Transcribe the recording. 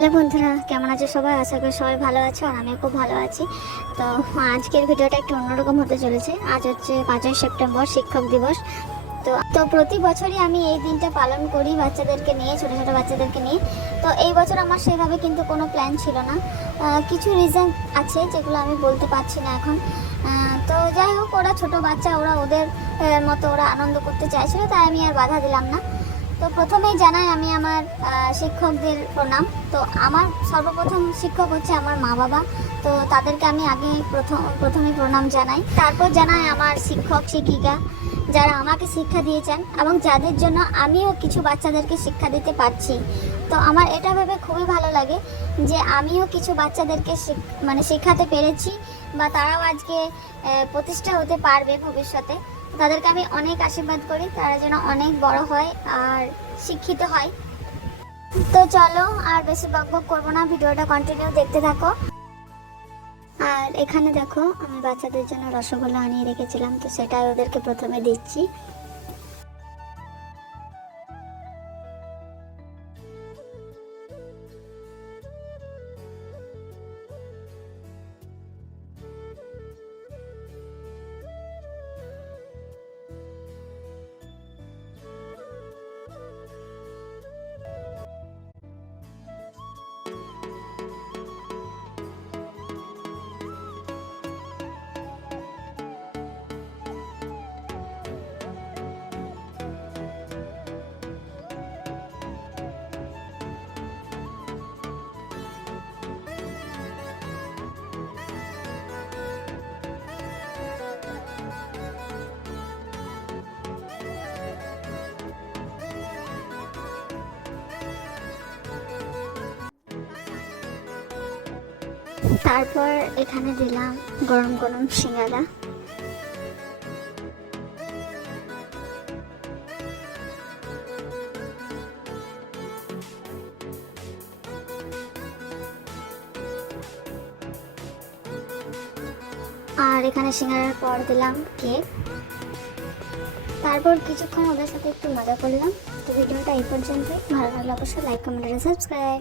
Hello বন্ধুরা, কেমন আছো সবাই? আশা করি সবাই ভালো আছো আর আমিও খুব ভালো আছি। তো আজকের ভিডিওটা একটু অন্যরকম হতে চলেছে। আজ হচ্ছে পাঁচই সেপ্টেম্বর, শিক্ষক দিবস। তো তো প্রতি বছরই আমি এই দিনটা পালন করি বাচ্চাদেরকে নিয়ে, ছোটো ছোটো বাচ্চাদেরকে নিয়ে। তো এই বছর আমার সেভাবে কিন্তু কোনো প্ল্যান ছিল না। কিছু রিজন আছে যেগুলো আমি বলতে পারছি না এখন। তো যাই হোক, ওরা ছোটো বাচ্চা, ওরা ওদের মতো ওরা আনন্দ করতে চাইছিল, তাই আমি আর বাধা দিলাম না। তো প্রথমেই জানাই আমি আমার শিক্ষকদের প্রণাম। তো আমার সর্বপ্রথম শিক্ষক হচ্ছে আমার মা বাবা। তো তাদেরকে আমি আগে প্রথম প্রথমে প্রণাম জানাই। তারপর জানাই আমার শিক্ষক, শিক্ষিকা যারা আমাকে শিক্ষা দিয়েছেন এবং যাদের জন্য আমিও কিছু বাচ্চাদেরকে শিক্ষা দিতে পারছি। তো আমার এটা ভেবে খুবই ভালো লাগে যে আমিও কিছু বাচ্চাদেরকে মানে শেখাতে পেরেছি বা তারাও আজকে প্রতিষ্ঠা হতে পারবে ভবিষ্যতে। তাদেরকে আমি অনেক আশীর্বাদ করি, তারা যেন অনেক বড় হয় আর শিক্ষিত হয়। তো চলো আর বেশি বকবক করব না, ভিডিওটা কন্টিনিউ দেখতে থাকো। আর এখানে দেখো, আমি বাচ্চাদের জন্য রসগোল্লা আনিয়ে রেখেছিলাম, তো সেটাই ওদেরকে প্রথমে দিচ্ছি। তারপর এখানে দিলাম গরম গরম সিঙ্গারা। আর এখানে সিঙ্গারার পর দিলাম কেক। তারপর কিছুক্ষণ ওদের সাথে একটু মজা করলাম। তো ভিডিওটা এই পর্যন্তই। ভালো লাগলে অবশ্যই লাইক কমেন্ট সাবস্ক্রাইব